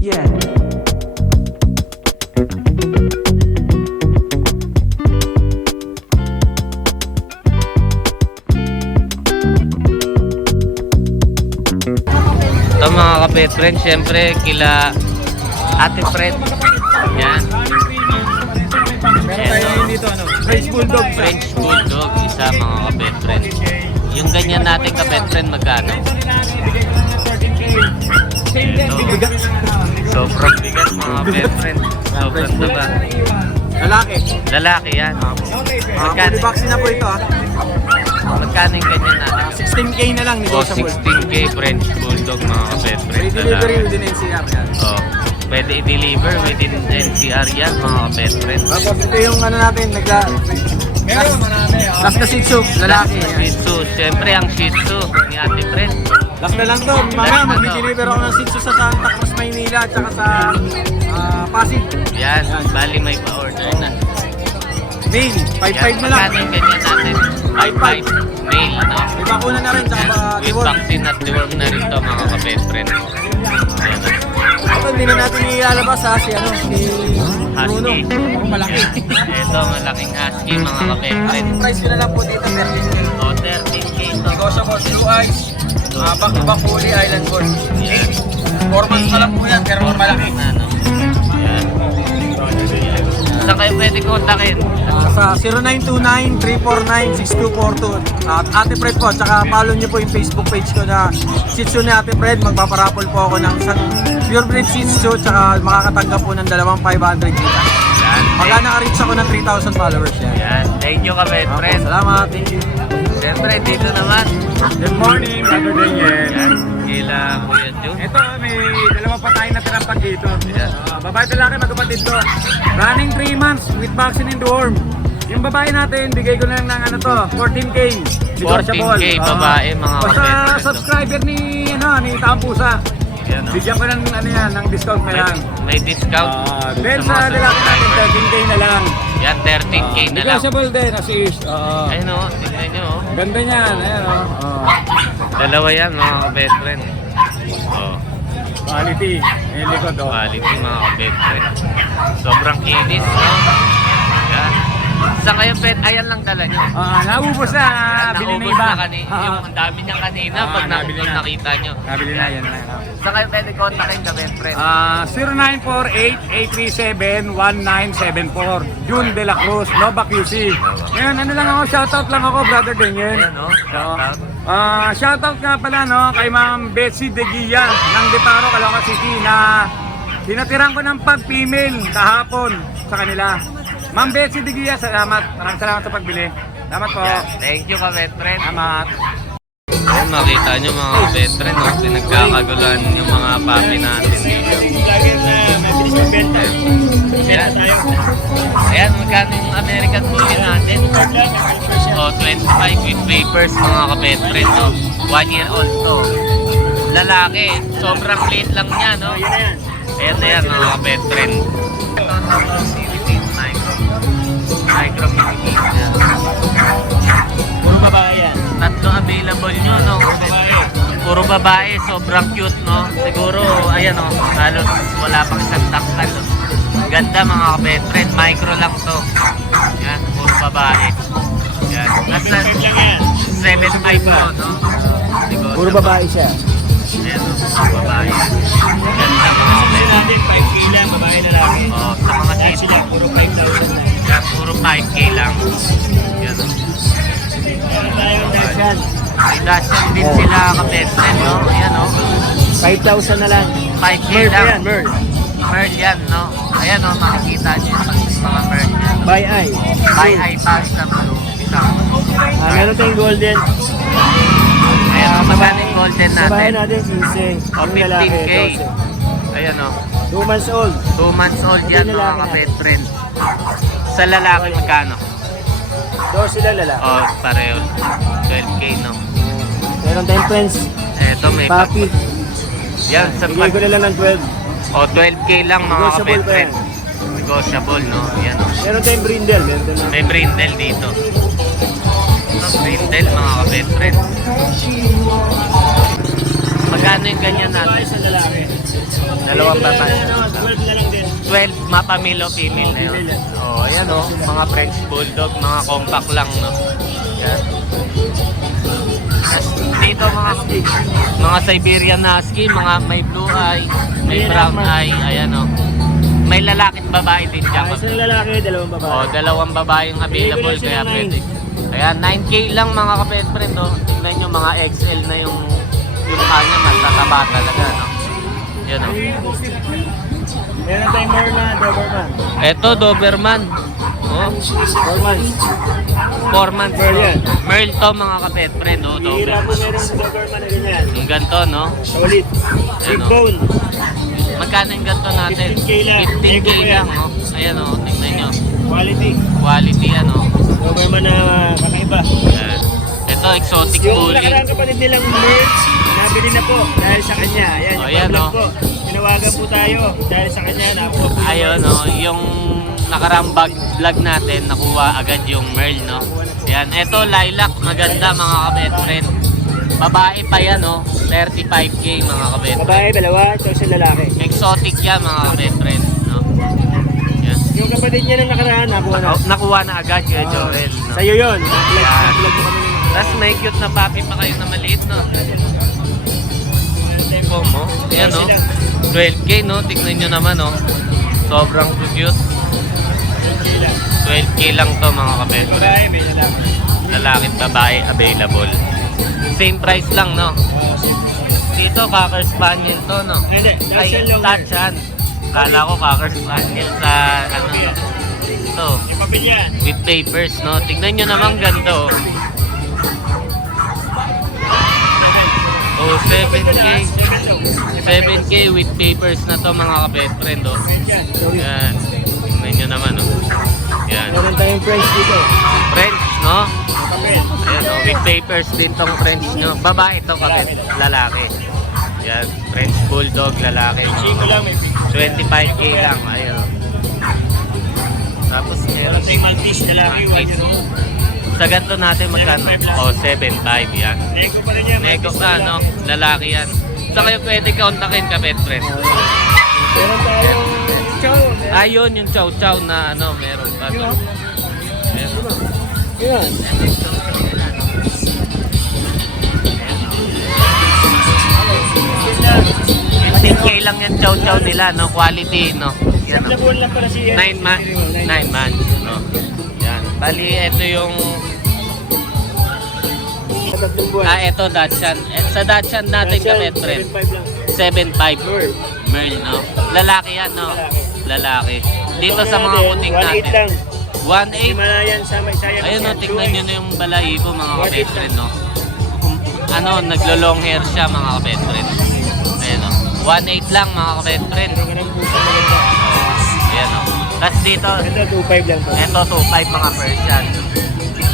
Ito mga kapet friend, syempre kila Ate Fred. Yan. Meron tayo ngayon dito, ano? French Bulldog. French Bulldog, isa mga kapet friend. Yung ganyan natin kapet friend, magkano? Sobrang bigat mga friend. Sobrang taba. Lalaki. Lalaki yan. Uh, Magkano? fully vaccine na po ito, ha? Magkano yung ganyan natin? 16K na lang, negotiable. 16k French Bulldog mga kapet friend. Free delivery within NCR yan. Oh, pwede i-deliver within NCR yan mga kapet friend. Tapos ito yung ano natin, nagla... Meron, marami. Last na Shih Tzu, lalaki. Shih Tzu. Siyempre ang Shih Tzu ni Ate Fred. Last na lang to. Mamaya mag-deliver ako ng Tzu sa Santa Cruz, Maynila, at saka sa ah, Pasig. Yan, bali may pa-order na. Mail, 5-5 Yan, na lang. yung ganyan natin? 5-5. Mail, no? May bakuna na rin, saka pa With deworm. vaccine at deworm na rin to mga kapet friend. Yan. Ito, hindi na natin ilalabas ha, si ano, si Bruno. Husky. Oh, malaki. Ito, malaking husky mga kapet friend. Asking price ko na lang po dito, 13K. O, 13k to. Negotiable, blue eyes, uh, back fully island gold. 8. 4 months pa lang po yan, pero malaki. Na, no? Yan. Saan kayo pwede kontakin? Ah, sa 0929-349-6242 At Ate Fred po, tsaka follow niyo po yung Facebook page ko na Shih Tzu ni Ate Fred. Magpaparapol po ako ng isang pure breed Shih Tzu tsaka makakatanggap po ng dalawang 500 kita. Pagka naka-reach ako ng 3,000 followers yan. Yan. Thank you Opo, friend. Salamat, thank you. Siyempre, dito naman. Good morning, Brother Daniel. Yan. Kila Kuya Jun. Ito, may dalawa pa tayo natira pag dito. Yeah. Uh, babae at lalaki, magkapatid to. Running 3 months with vaccine in the worm. Yung babae natin, bigay ko na lang ng ano to, 14K. Negotiable. 14K, Ah. babae, mga Basta kapatid. subscriber ni, ano, ni Tampusa. Yan, no? Bigyan ko ng, ano yan, ng discount May, lang. may discount. Ah, then mga sa lalaki natin, subscriber. 13K na lang. Yan, 13K Ah, na lang. Negotiable din, assist. Uh, Ayun o, tignan nyo o. Ganda niyan, ayan o. Oh. Dalawa yan mga kabet friend. Oh, Quality. May likod oh. quality mga friend. Sobrang kinis, no? Sa kayo pet, ayan lang dala nyo. Ah, naubos na, bili na naubos iba. na kanina. Ah, Yung ang dami niyang kanina Ah, pag nabili nakita, na. nakita nyo. Nabili na yan. Sa kayo pwede kontakin ka best friend. Ah, 0948-837-1974 June De La Cruz, Nova QC. Ngayon, ano lang ako, shoutout lang ako, brother Daniel. Ayan o, shoutout. Ah, shoutout nga pala no kay Ma'am Betsy De Guia ng Deparo, Caloocan City na tinatiran ko ng pag-female kahapon sa kanila. Ma'am Betsy De Guia, salamat. Maraming salamat sa pagbili. Salamat po. Thank you kabet friend. Salamat. Ayun, makita nyo mga friend, no? pinagkakaguluhan yung mga papi natin dito. Ayan. Ayan, magkano yung American Bully natin? O, 25 with papers mga kapet friend, no? One year old to. Lalaki, sobrang late lang niya, no? Ayan na yan mga kapet friend. Ito micro mini cake. Puro babae yan. Tatlo available nyo, no? Puro babae. Puro babae, sobrang cute, no? Siguro, ayan, no? Halos wala pang isang taktan. No? Ganda mga kapetren, micro lang to. Yan, puro babae. Yan. 7.5 lang yan. 7.5 po, no? Puro babae siya. Ayan, no? Puro babae. Ganda mga kapetren. Sa natin, 5K babae na lang. Oh, sa mga 8 yan. May Dachshund din sila kapet friend, no? Ayan, no? 5,000 na lang. 5K Merl lang. yan, Merl. Merl yan, no? Ayan, no? Makikita nyo yung mga Merl yan. By eye. By iPad sa blue. Ah, meron tayong golden. Ayan, no? Magkano yung golden natin? natin, 15. O, Yung lalaki, 15K. 12. Ayan, no? 2 months old. 2 months old yan, mga lalaki kapet friend. Sa lalaki, magkano? Daw sila lalaki. O, pareho. 12K, no? Meron tayong friends. Eto, may Papi. Yan, sa Bigay ko na lang ng 12. O, 12K lang, mga Negotiable pa. Negotiable, no? Yan, no? Meron tayong brindle. Meron tayong May brindle dito. Ito, brindle, mga kapet friend. Magkano yung ganyan natin? sa lalaki. Dalawang babae. 12 na lang din. 12 mapamilo female na yun. Oh, ayan oh, mga French Bulldog, mga compact lang, no? Yan. Dito mga mga Siberian Husky, mga may blue eye, may brown eye, ayan oh. May lalaki at babae din dyan. Ah, isang lalaki, dalawang babae. Oh, dalawang babae yung available kaya pwede. Ayan, 9K lang mga kapet friend oh. Tingnan nyo mga XL na yung yung kanya, matataba talaga, no? Yan oh. Meron tayong na Doberman. Eto, Doberman. Oh, 4 months. 4 months. Merl no? yan. Merl to mga kapet friend, oh, Hihira Doberman. po meron Doberman na ganyan. Yung ganito, no? Solid. Big Ano? bone. Magkano yung ganito natin? 15K lang. 15K Nego po yan. lang, oh. Ayan, oh, tingnan nyo. Quality. Quality, ano. Doberman na kakaiba. Ayan. Ito, exotic Yung bully. nakaraan kapatid nilang merch, nabili na po dahil sa kanya. Ayan, Oh, yung yan, oh. po. Tinawagan po tayo dahil sa kanya. Nakuha po. Ayun, oh, yung nakarambag vlog natin, nakuha agad yung Merl, no? Yan, ito, lilac, maganda mga kabet friend. Babae pa yan, no? 35k mga kabet friend. Babae, dalawa, ito sa lalaki. Exotic yan mga kabet friend, no? Yan. Yung kapatid niya nang nakaraan, nakuha na. Naku- Nakuha na agad yung Joel, no? Sa'yo yun. Yan. Tapos may cute na puppy pa kayo na maliit, no? Po mo. Yan, no? 12k, no? Tignan nyo naman, no? Sobrang cute. 12k lang to mga may lalaki. babae available. Same price lang, no? Dito, Cocker Spaniel to, no? Ay. Dachshund. Kala ko Cocker Spaniel sa, ano, yan. with papers, no? Tignan nyo naman ganito. 7K. 7K with papers na to mga kapet friend, oh. Yan. Tignan nyo naman, oh. Yan. Meron tayong French dito. French, no? Ayan, oh, with papers din tong French nyo. Babae to kapit, lalaki. Yan, French Bulldog, lalaki. Chico lang, may pink. 25k lang, ayun. Tapos meron Meron tayong Maltese lalaki, 1 year old. Sa ganito natin magkano? O, oh, 7.5 yan. Nego pa rin yan. Nego pa, no? Lalaki yan. Sa kayo pwede kontakin kapit, friend. Meron tayong chow. Ayun, yung chow chow na ano, meron pa. Meron. Yan. 15k lang yung chow chow nila, no? Quality, no? Yan, no? buwan lang pala siya. 9 months. 9 months, no? Yan. Bali, ito yung... Tatlong buwan. Ah, ito, Dachshund. Eh, sa Dachshund natin, kapit, friend. 7.5 lang. 7.5. Merl, no? Lalaki yan, no? Lalaki. Dito sa mga puting 1.8 natin. lang. 1.8. Himalayan sa may sayang. Ayun, no? Tignan nyo na yung balahibo, mga kapit, friend, no? Ano, naglo-long hair siya, mga kapit, friend. Ayun, no? 1.8 lang, mga kapit, friend. Meron ka ng pusa maganda. Ayan, no? Tapos dito, Ito, 2.5 lang to. ito, 2.5 mga Persian.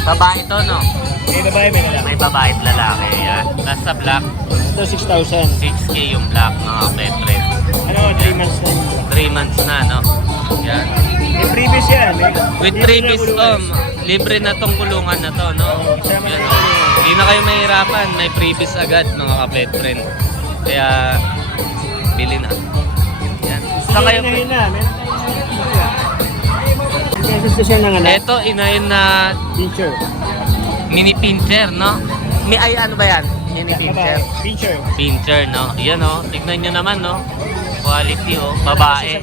Babae to, no? May babae, may lalaki. May babae at lalaki. Yan. Tapos sa black, Ito, 6,000. 6K yung black, mga kapetren. Ano, 3 months na. 3 months na, no? Yan. May previous yan. May, With libre previous na kulungan. um, libre na tong kulungan na to, no? Kasama Yan, na? Hindi na kayo mahirapan. May previous agad, mga kapetren. Kaya, bili na. Yan. Sa kayo, Hinahin na. Meron pesos to siya ng anak. eto, inayin na Pincher. Mini pincher, no? Mi, ay, ano ba yan? Mini pincher. Pincher. Pincher, no? Yan, no? Tignan nyo naman, no? Quality, oh. Babae.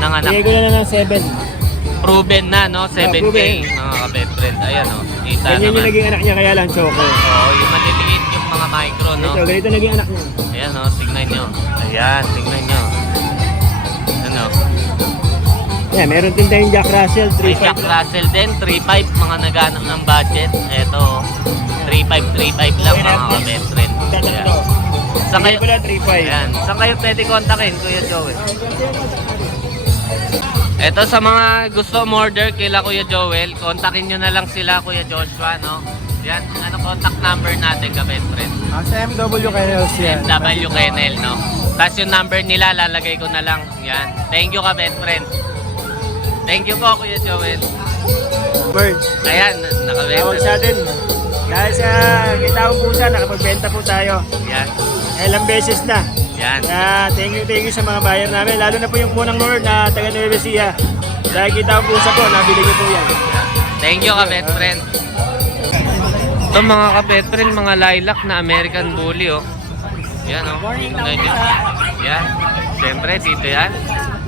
Ng anak. Bigay ko na lang ng 7. Proven na, no? 7K, proven. mga kabet friend. Ayan, no? Kita Ganyan yung naman. naging anak niya, kaya lang choco. Oo, yung maliliit, yung mga micro, no? Ito, ganito naging anak niya. Ayan, no? Tignan nyo. Ayan, tignan nyo. Ano? Yeah, meron din tayong Jack Russell, May 3.5 Jack lang. Russell din, 3.5, mga naghanap ng budget. Eto, 3.5, 3.5 lang, mga kabet friend. Ayan. Bigay kayo, lang 3.5. ayan, saan kayo pwede kontakin, Kuya Joey? Eto sa mga gusto order kila Kuya Joel, kontakin nyo na lang sila Kuya Joshua, no? Yan, ano contact number natin ka best friend? Ah, sa MW Kennels yan. MW Kennel, no? Tapos yung number nila, lalagay ko na lang. Yan. Thank you ka best friend. Thank you po Kuya Joel. Bird. Ayan, Tawag nakabenta. sa atin. Dahil sa kita po pusa, nakapagbenta po tayo. Yan. ilang beses na. Yan. Kaya thank you, thank you sa mga buyer namin. Lalo na po yung punang Lord na taga Nueva Ecija. Dahil kita ang pusa po, nabili ko po yan. Thank you, kapet friend. Ito mga kapet friend, mga lilac na American Bully, oh. Yan, oh. Ganyan. Yan. Siyempre, dito yan.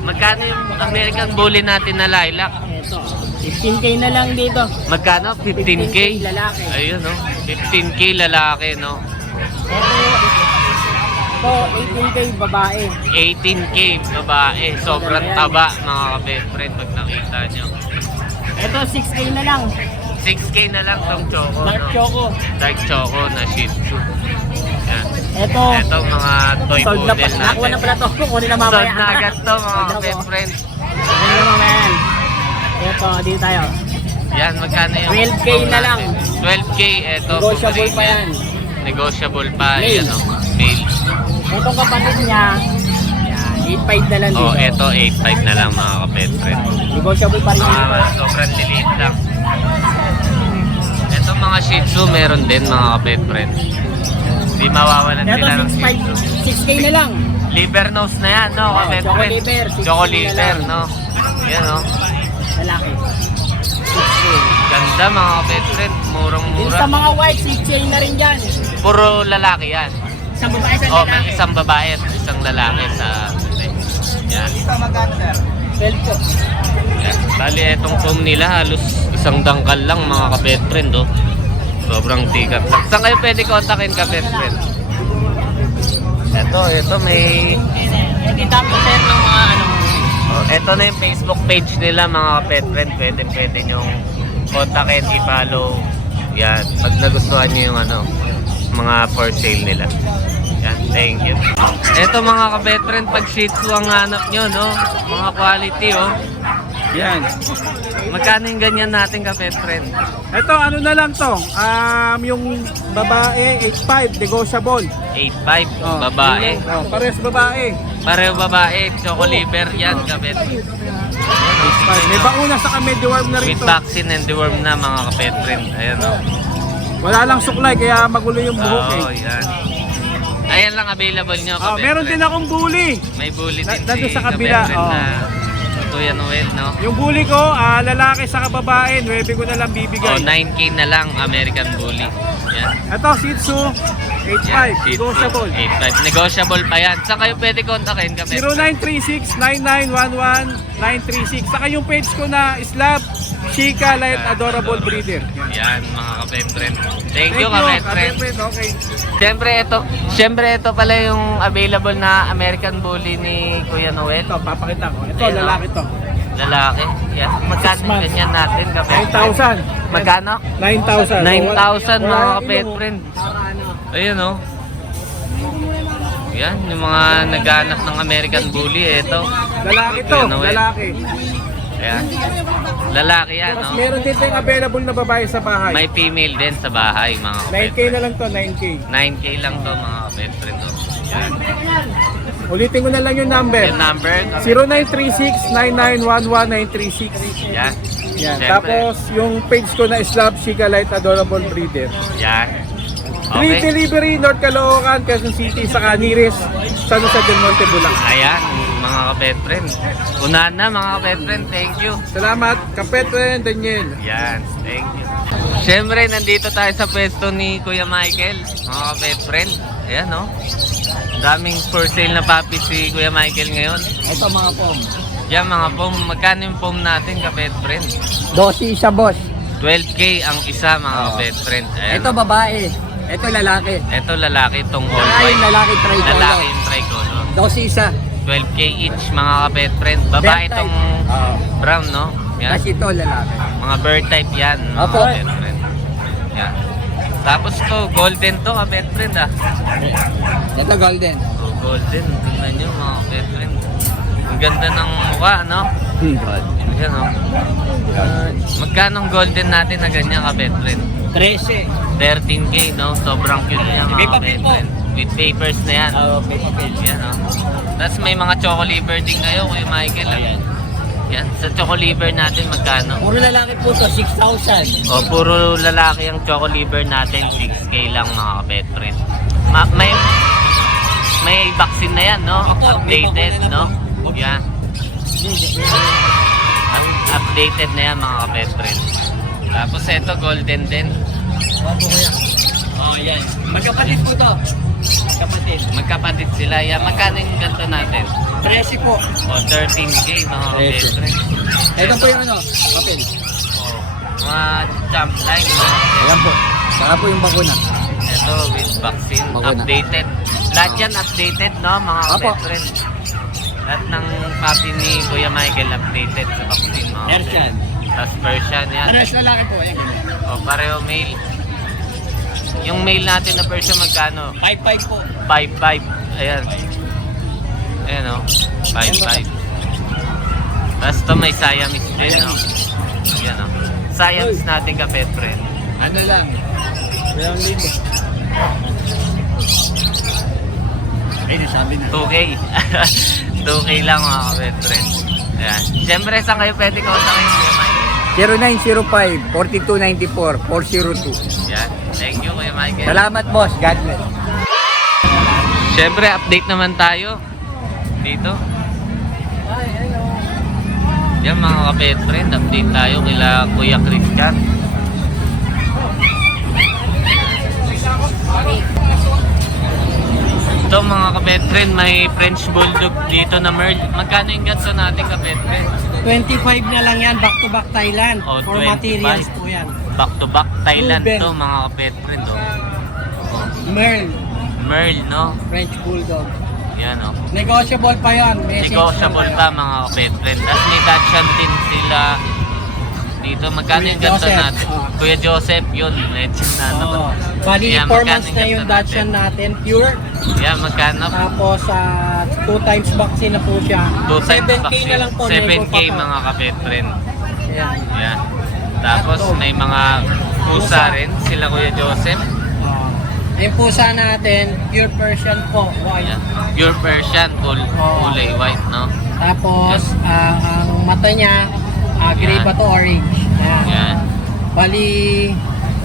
Magkano yung American Bully natin na lilac? Ito. 15k na lang dito. Magkano? 15K? lalaki. Ayun, no? 15K lalaki, no? Ito, 18k babae. 18K babae. Sobrang taba, mga kapet friend, pag nakita nyo. Ito, 6k na lang. 6K na lang tong choco, Dark no? choco. Dark choco na Shih Tzu. Yan. Ito, mga toy sold na poodle pa. Nakuha na natin. pala to. Kunin na mamaya. Sold na agad to mga Sold na po. friend. Kunin na mamaya yan. Ito, dito tayo. Yan, magkano yung 12K phone na lang. natin? 12K, eto. Negotiable pa yan. Negotiable pa, Male. yan o. Male. Itong kapatid niya, yan, 8.5 na lang dito. Oh, eto 8.5 na lang mga kapet friend. Negotiable pa rin Mga dito. sobrang liliit lang. Ito mga Shih Tzu, meron din mga kapet friend. Hindi mawawalan sila ng Shih 6.5, Tzu. 6k na lang. Liver nose na yan, no, Oh, kapet choco friend? liver, 6K Choco na liver, lang. no? Yan, no? Lalaki. 6k. Ganda mga kapet friend, Yung murang-mura. sa mga white, 6k na rin dyan. Puro lalaki yan. Sa babae, sa Oh, lalaki. isang babae at isang lalaki sa Yan. 12 po. Yan. Bali, itong foam nila halos isang dangkal lang mga kapet friend, oh. Sobrang tikat lang. Saan kayo pwede kontakin kapet friend? Ito, ito may... Yung dami sir ng mga ano. Oh, ito na yung Facebook page nila mga kapet friend. Pwede, pwede nyong kontakin, i-follow. Yan. Pag nagustuhan nyo yung ano, mga for sale nila. Yan, thank you. Ito mga kapet friend, pag Shih Tzu ang hanap nyo, no? Mga quality, oh. Yan. Magkano yung ganyan natin kapet friend? Ito, ano na lang to? Um, yung babae, 8.5, negotiable. 8.5, Oh, babae. Oh, pares babae. Pareho babae, choco liver yan kapet. May bauna sa kami, deworm na With rito. vaccine and deworm na mga kapet friend. Ayan o. Wala lang suklay, kaya magulo yung buhok Oo, eh. yan. Ayan lang available nyo Oh, kapet meron friend. din akong bully. May bully Na- din nandun si sa kabila, friend oh. na Kuya Noel, no? Yung bully ko, ah, lalaki sa kababae, 9 ko na lang Oh, bibigay. 9K na lang American Bully. Yan. Ito, Shih Tzu, 8.5, Shih Tzu, negotiable. 8.5. Negotiable pa yan. Saan kayo pwede kontakin friend? 0936-9911-936. Saka yung page ko na Slab, Chica Light Adorable Breeder. Yan. Mga kapet friend. Thank, you, kapet friend. Kapet, okay. Siyempre ito, siyempre ito pala yung available na American Bully ni Kuya Noel. Ito, papakita ko. Ito, Ayun, lalaki to. Lalaki. Yan. Magkano ganyan natin kapet? 9,000. Magkano? 9,000. 9,000 mga Wala- kapet friend. Ayun oh. Yan, yung mga naghanap ng American Bully, ito. Lalaki to, lalaki. Ayan. Lalaki yan, Tapos no? meron din tayong available na babae sa bahay. May female din sa bahay, mga kapet 9K na lang to, 9K. 9K lang to, mga kapet friend. oh. Yan. Ulitin ko na lang yung number. Yung number, 0936-9911-936. yan. Yan. Siyempre. Tapos yung page ko na Slab Chica Light Adorable Breeder. Yan. Free Okay. delivery, North Caloocan, Quezon City, sa Caniris, San Jose del Monte, Bulacan. Ayan, mga kapet friend. Unahan na mga kapet friend, thank you. Salamat, Kapetren, Daniel. Yan, thank you. Siyempre, nandito tayo sa pwesto ni Kuya Michael, mga kapet friend. Ayan, no? Daming for sale na puppy si Kuya Michael ngayon. Ito mga pom. Yan, mga foam. Magkano yung foam natin, kapet friend? Dosi isa boss. 12K ang isa, mga Oo. kapet friend. Ayan. Ito babae. Ito lalaki. Ito lalaki, itong all Ay, white. lalaki tricolor. Lalaki yung tricolor. Dosi isa. 12K each, mga kapet friend. Babae Bird type. itong Oo. brown, no? Yan. Tapos ito lalaki. Mga bird type yan. mga Opo. kapet friend. Yan. Tapos to, golden to, kapet friend ah. Ito golden. Oh, golden. Tingnan nyo mga kapet friend. Ang ganda ng mukha, no? Yan, oh. Uh, magkano ang golden natin na ganyan, kapet friend? 13. 13K, no? Sobrang cute niya, mga kapet friend. With papers na yan. Oo, may papel. Yan, oh. Tapos may mga choco liver din kayo, Kuya Michael. Ah. Yan, sa choco liver natin, magkano? Puro lalaki po to, 6,000. O, puro lalaki ang choco liver natin, 6K lang mga kapet friend. Ma- may may vaccine na yan, no? Updated, no? Yan. Up- updated na yan mga kapet friend. Tapos ito, golden din. Oh, yan. Magkapatid po to. Magkapatid. Magkapatid sila. Yan, magkano yung ganito natin? 13 po. O, 13K mga kapet friend. Ito po yung ano, papel. O, mga jump line, mga kapet. Ayan po. Saka po yung bakuna. Ito, with vaccine, Bakuna. updated. Lahat yan updated, no, mga Apo. friend. Lahat ng copy ni Kuya Michael updated sa vaccine, mga kapet. Persian. Tapos Persian yan. Pares lalaki po. Yan. O, pareho male. Yung male natin na Persian magkano? 5-5 po. 5-5. Ayan. Ayan o. 5-5. Tapos ito may Siamese din, no? Ayan o. Siamese natin ka, pet friend. Ano lang? Ilang libo. Ay, nasabi na. 2K. 2K lang mga pet friend. Ayan. Siyempre, saan kayo pwede ko sa kayo? Kuya Michael? 0905-4294-402. Yan. Thank you, Kuya Michael. Salamat boss, God bless. Siyempre, update naman tayo. Dito. Yan mga kapet friend, update tayo kila Kuya Christian. Ito mga kapet friend, may French Bulldog dito na merge. Magkano yung gatso natin kapet friend? 25 na lang yan. Back to back Thailand. Oh, For 25. materials po yan. Back to back Thailand Ruben. to mga kapet friend. Oh. Merl. Merl, no? French Bulldog. Yan oh. Negotiable pa yan. Message Negotiable pa kayo. mga kapet friend. Tapos may Dachshund din sila dito. Magkano yung ganito Joseph, natin? oh. Kuya Joseph, yun. Medyo na ba? Oo. Bali, Yan, 4 magkano months na yung Dachshund natin. Pure. Yan, magkano? Tapos, 2 times vaccine na po siya. Two times 7K vaccine. na lang po. 7K nego pa to. mga kapet friend. Ayan. Yan. Tapos may mga pusa rin. Sila Kuya Joseph. Oh. Yung pusa natin, pure Persian po. White. Yan. Pure Persian, full, Oo. kulay white, no? Tapos, ah, ang mata niya, ah, gray Yan. ba to orange? Ayan. Yan. Bali,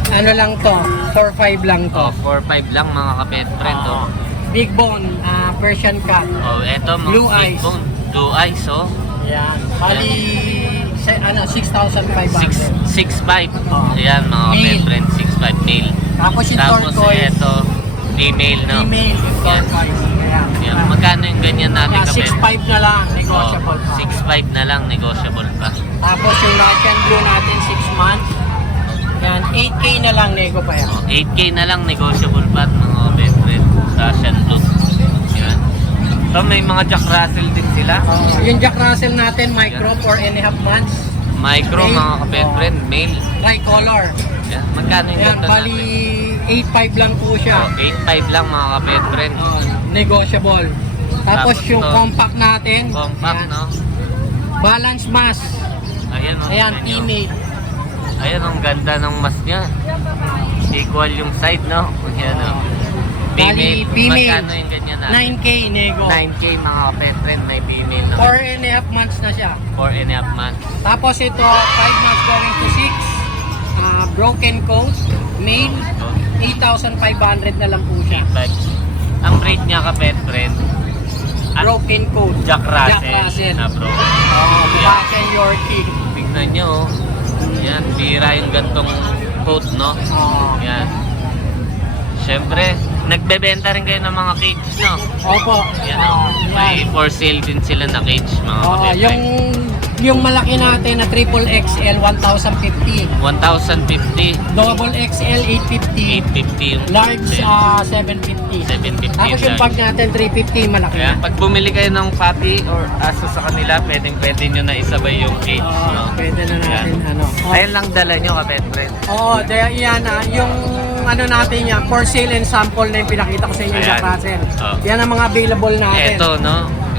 ano lang to, 4-5 lang to. Oh, 4-5 lang mga kapet friend, oh. Big bone, ah, Persian cat. Oh, eto mga Blue big eyes. bone. Blue eyes, oh. Ayan. Bali, se, ano, 6,500. 6 6'5". Oh. Ayan mga Male. kapet friend, 6'5 male. Tapos yung Tapos turquoise, eto, female, no? female, Yan. turquoise. Ayan. Yan. Magkano yung ganyan natin Yeah, kapet? 6'5 na lang, Oh, negotiable pa. 6'5 na lang, negotiable pa. Tapos yung Russian blue natin, 6 months. Yan, 8K na lang, nego pa yan. 8K na lang, negotiable pa at mga kapet friend. Russian blue. So may mga Jack Russell din sila. Oh, yung Jack Russell natin, micro, 4 and a half months. Micro Male. mga kapet Oh. friend, male. Tricolor. Yan. Magkano yung Yan, bali natin? 8.5 lang po siya. Oh, 8'5 lang mga kapet friend. Oh, negotiable. Tapos Tapos yung to, compact natin. Compact, yan, no? Balance mass. Ayan, oh, Ayan, female. Ayan, ang ganda ng mas niya. Equal yung side, no? Ayan, oh. Bali, female. Magkano yung ganyan natin? 9K nego. 9K mga kapet friend, may female na. 4 and a half months na siya. 4 and a half months. Tapos ito, 5 months going to 6. Ah, broken coat. Male. 8,500 na lang po siya. But, ang breed niya kapet friend, at Broken coat. Jack Russell. Jack Russell. Na bro. Oh, Russian Yorkie. Tingnan nyo. Yan, bira yung gantong coat, no? Oh. Yan. Siyempre, nagbebenta rin kayo ng mga cage, no? Opo. Yan, Ah, oh. May for sale din sila na cage, mga Oo, kapet yung yung malaki natin na triple XL 1,050. 1,050, Double XL 850. 850 yung Large ah 750. 750 Tapos yung large. bag natin 350 malaki. Kaya pag bumili kayo ng puppy or aso sa kanila, pwedeng pwede nyo na isabay yung cage, Oo, no? pwede na natin ano. Oh. Ayun lang dala nyo, kapet friend. Oo, dahil yan ah, yung ano natin yan, for sale and sample na yung pinakita ko sa inyo Ayan. Jack Russell. Oh. Yan ang mga available natin. Eto, no?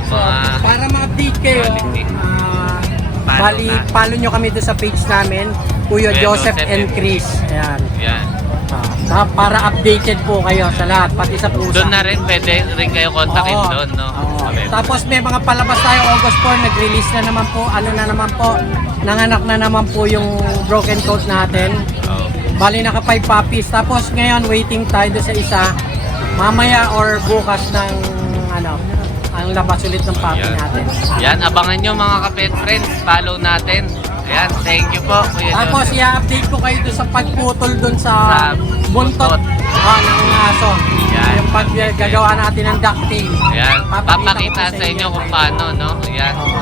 So, Mga para ma-update kayo, Quality. ah, Follow bali, na. follow nyo kami doon sa page namin, Kuya Kuya Joseph Joseph and and Chris. Ayan. yan. Ah, para updated po kayo sa lahat, pati sa pusa. Doon na rin, pwede rin kayo kontakin Oo. doon, no? Oo. Kapet. Tapos may mga palabas tayo August 4, nag-release na naman po, ano na naman po, nanganak na naman po yung broken coat natin. Oo. Bali naka 5 puppies. Tapos ngayon waiting tayo sa isa. Mamaya or bukas ng ang labas ulit ng puppy Yan. natin. Yan, abangan nyo mga kapet friends. Follow natin. Ayan, thank you po. Kuya Tapos Joseph. i-update ko kayo doon sa pagputol doon sa, Sa buntot buntot. ah, ng aso. Yan. Yung paggagawa natin ng ducktail. Ayan, Papakita papakita ko po sa inyo kung paano, no? Ayan. Na.